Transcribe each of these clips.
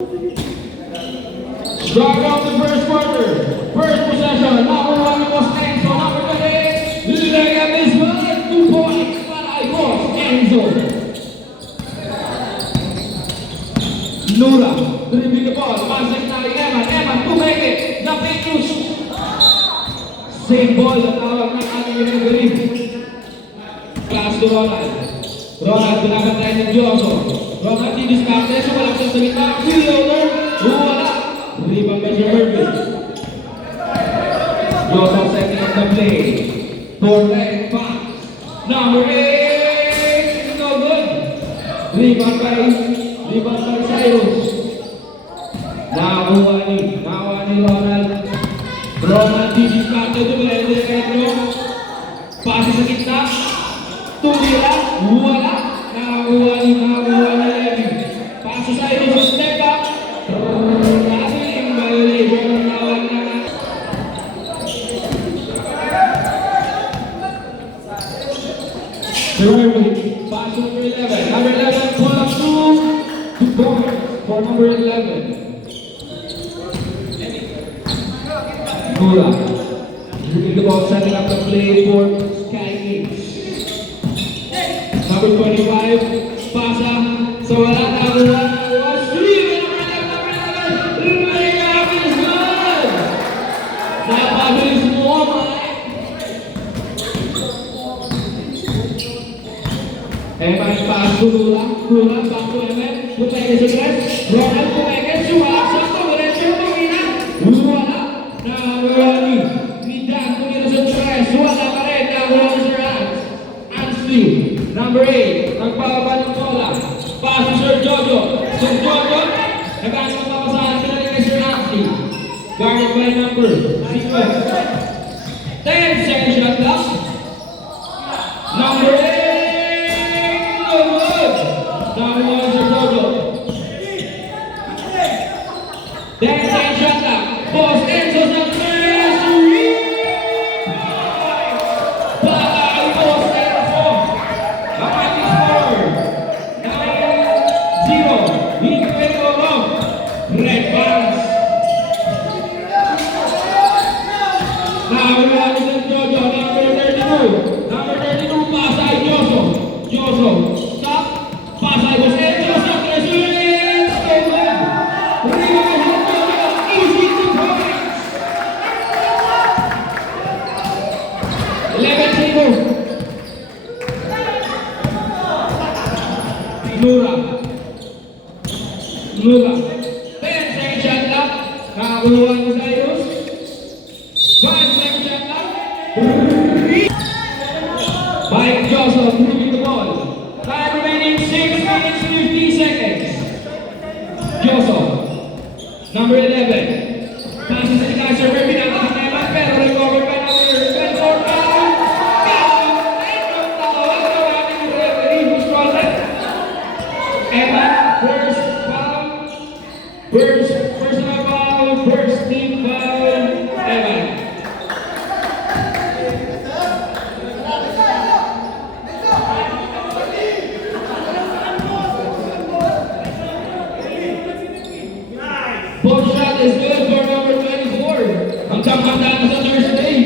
Start off the first quarter. First possession. Number one was Enzo. Number 28. Look at this one. 2 points para ay boss Enzo. Lula. Dribbling the ball. Pasing na kay Eman. Eman tumeke. Napinus. Same ball na tawag ng ating referee. Pass to Ronald. Ronald pinakatay ng Dioso. Ronald didiskarte. Sumalak sa gitna. Fielder. Wala. Rebound by Murphy. Dioso setting up the play. Torres pass. Number 8. No good. Rebound by Cyrus. Nakuha ni Ronald. Ronald didiskarte. Dumiretso. Pasa sa gitna. Tumira, wala. Nakuha ni Levy. Paso sa iyo, step up. Nasiling violation. Nawag na. Paso number 11. Number 11, pull up 2 points for number 11. Gula. Looking the ball, setting up the play for Sky Kings. Number 25, pasa, so wala na was three, number 11, laying up is good! Napabilis mo, Eman pass to Lula, back to Eman, puteke sa press, Ronald puteke, suwalak sa Tomorense, pumina, wala, nakuha ni Midan, pumina sa press, wala pa rin, nakuha ni Sir Ansley. Number 8, nagpapaba ng bola. Pass to Sir Jojo. Sir Jojo, nagkano mapapasahan sila ni Sir Ansley. Guarded by number 10 second shot clock. Number 8, no good. Number 1, Sir Jojo. 10 second shot clock. Boss Enzo sa 3. Lula. 10 second shot clock. Nakakuha ni Cyrus. 5 second shot clock. Mike Joseph moving the ball. Time remaining 6 minutes 50 seconds. Joseph. Number 11. Passes sa Sir Murphy na nakakailan pero recover by number 24. Personal foul, first team foul, Evan. Both shot is good for number 24. Ang kampanta na sa Thursday.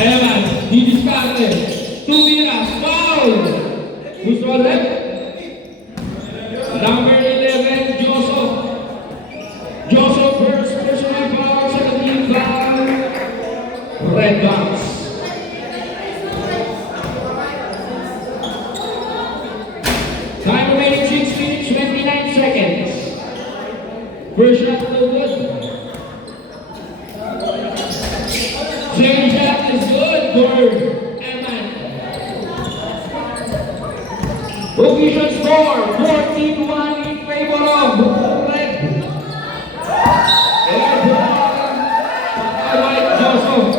Evan, didiskarte. Tumira, foul. Gusto ulit? Number 11, Joseph. Joseph first personal foul, second team foul. Red box. Time remaining 6 minutes 29 seconds. First shot no good. Second shot is good for Eman. Official score 14-1 in favor of Red. White Joseph.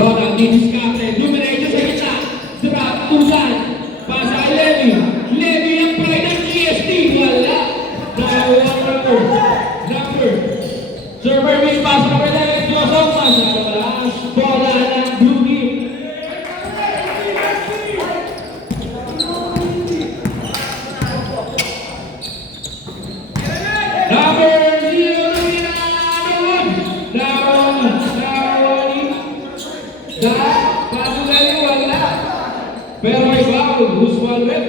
Ronald didiskarte. Dumiretso sa gitna. Drop, tusan. Pasa kay Levy. Levy ang pride ng GST. Wala. Number Server win pass number 11, Joseph. Masyado malakas. Bola ng Blue Team. Number 0, Lumina. Down. Patuloy wala. Pero may foul. Who's foul with?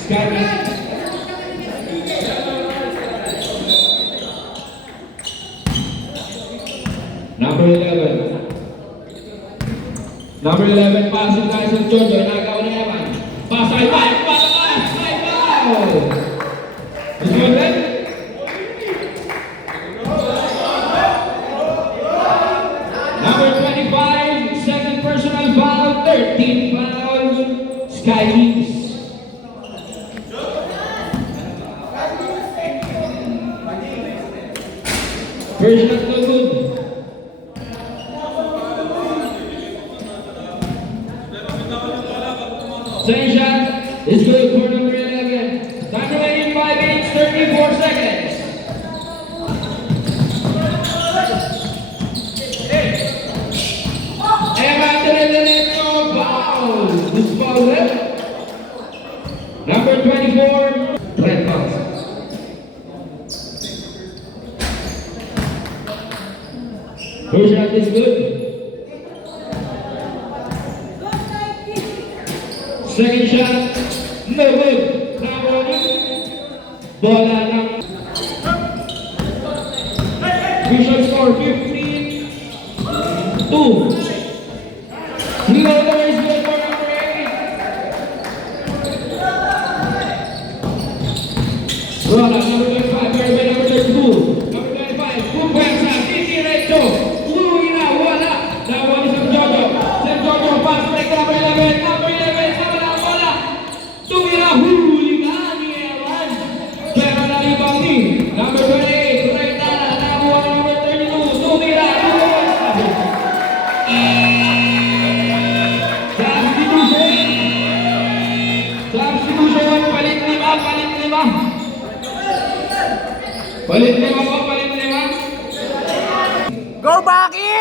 Skyman. Number 11. Number 11, passing guys ng Jojo. Nagawa na naman. Pass ay five. Pass. Ay foul. Who's foul with? Number 25, second personal foul, 13 fouls, Sky Kings. First shot no good. Second shot is good for number 11. Time remaining 5 minutes, 34 seconds. Number 24, Red Box. First shot is good. Second shot, no good. Bola ng visual score 15-2. Reloader is good for number 8. Rola, number 25, very good, number 32. Number 25, Kumpensa, Kiki Recho, Lumina, wala. Nakuha ni Sam Jojo. Sam Jojo, pass break, number 11, number 11, sama na ang bola. Tumira, huli na ni Ewan. Pero nalibang ni number 28, Reytana, nakuha ni number 32, tumira, Substitution, palit lima. Palit lima. Go Baki!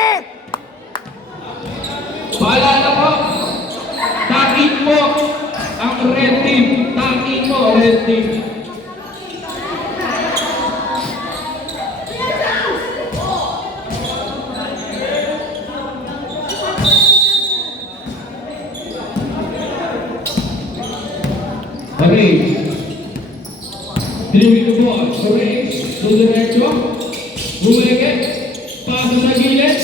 Paalala po, takin mo ang red team. Takin mo, red team. Okay. Dribbling the ball. Race to the derecho. Bumeke. Pasa sa gilid.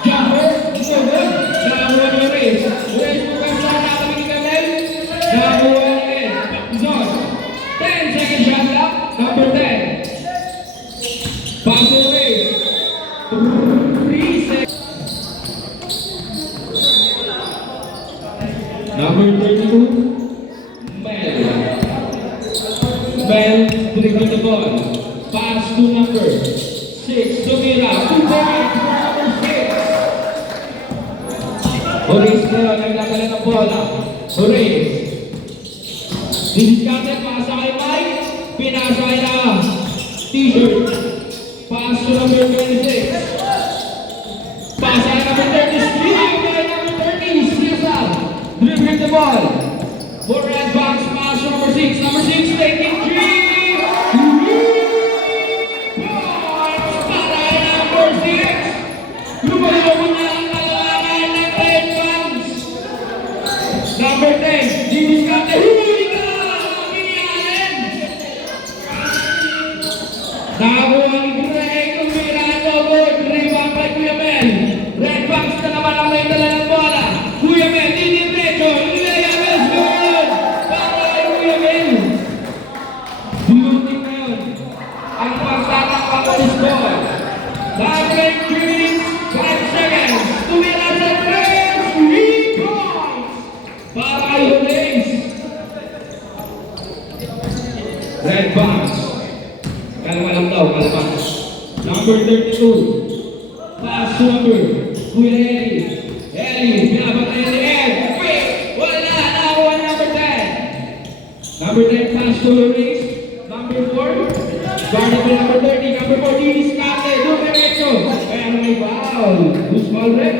Jumper. So good. Nakuha ni Race. Race to Kamsa. Nakabig ni Kamel. Nakuha ni Race. Zone. 10 second shot clock. Number 10. Paso Race. 3 seconds. Number 32. Bell dribbling the ball. Pass to number 6. Tumira. 2 points for number 6. Horace ngayon nagdadala ng bola. Horace. Didiskarte. Pasa kay Mike. Pinasa kay na T-shirt. Pass to number 26. Pasa kay number 33. Kay number 30. Cesar. Dribbling the ball. For red box. Pass to number 6. Number 6 taking 3. Number 10, Jimmy's got the hooligan! Pinianin! Nakakuha ni Greg, tumira ang double, rebound by Kuya Mel. Red box na naman ang may dala ng bola. Kuya Mel, didiretso, Ilaya is good! Para kay Kuya Mel. Blue team na yun. Ang pagtatakang ng score. Number 3, 5 seconds. Tumira sa 3, 3 points! Para kay Horace. Red box. Kalma lang daw, kalma. Number 32. Pass to number. Kuya Eli. Eli, pinapatay ni Ed. Quick! Wala! Nakuha ni number 10. Number 10, pass to Horace. Number 4. Guarding by number 30, number 14 is Kate, Dumerecho. Pero may foul. Who's foul red?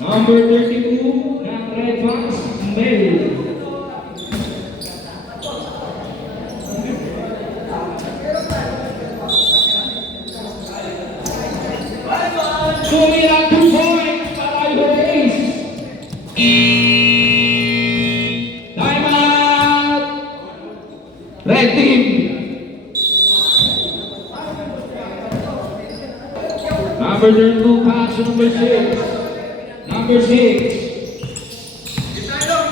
Number 32 ng Red Box, Mel. Tumira 2 points para Ivories. Time out. Red team. Number 32 pass to number 6. Number 6.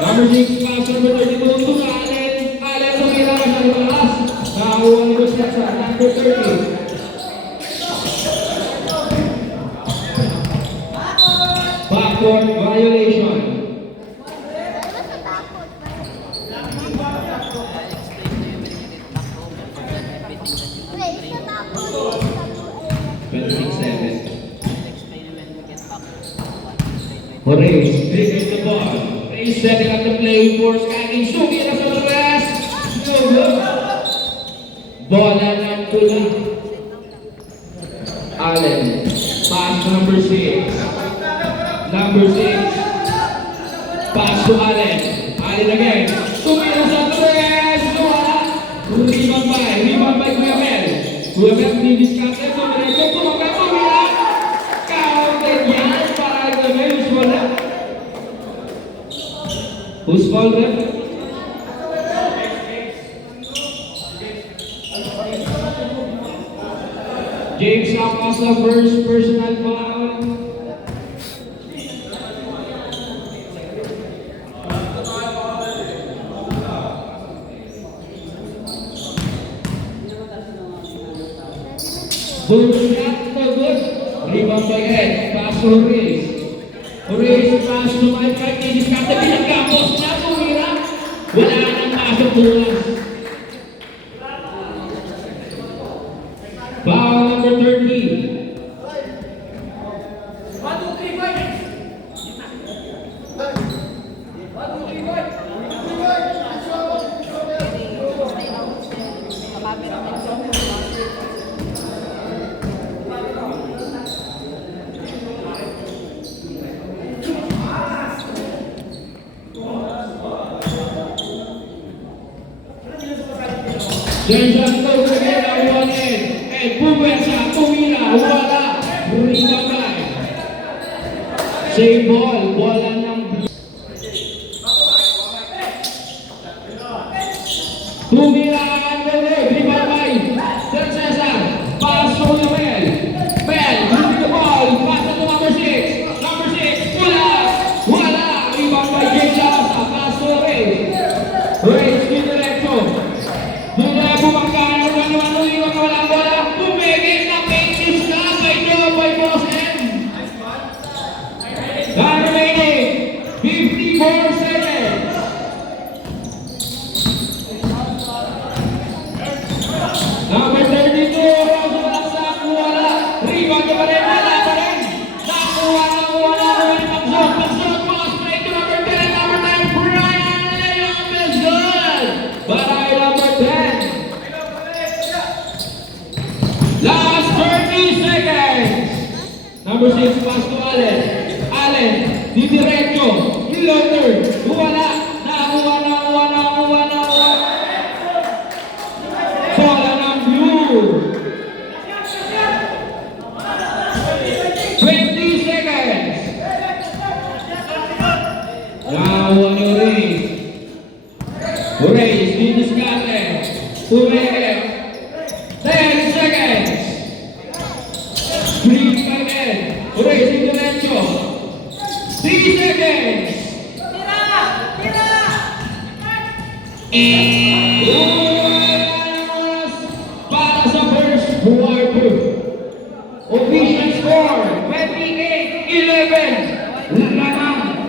Number 6 pass to number 32 to Allen. Allen tumira sa labas. Nakakuha ni Busquets sa number 30. Backcourt violation. Horace taking the ball. Horace setting up the play for Skyking. Sugi na sa labas. No good. Bola ng pula. Allen. Pass to number 6. Number 6. Pass to Allen. Allen again. Tumira sa tres. Wala. Rebound by Kuya Mel. Kuya Mel didiscarte. Tumirecho. Tumira. Counted yan para Kuya Mel. Who's foul red? James Acosta first personal foul. Boom shot, no good. Rebound by Ed. Pass to Horace. Horace pass to Mike. Didiscarte. Pinagkapos na. Tumira. Wala nang pasok bulas. Foul number 30. Janjan Tumira wanted. And Pumersa, Tumira, wala. Rebound by. Save ball. Bola ng Tumira and rebound by San Cesar. Pass to Noel. Bell, moving the ball. Pass to number 6. Number 6, wala. Rebound by James Acosta. Pass to Reyes diretso. Mula bumangkano naman uliwag na walang bola. Pumigil na pages na by Boss M. Time remaining 54 seconds. Number 32, Rosa Balaksak, wala. Rebound pa rin, wala pa rin. Nakuha. Pagzot, pass play to number 10, number 9, Brian Leon is good. Baray number 10. Last 30 seconds. Number 6, pass to Allen. Allen, didiretso. Iloter, wala. Nakuha. Bola ng blue. 20 seconds. Nakuha ni Horace, didiscarte. Pumigil. 10 seconds. Green again. Horace diretso. 3 seconds.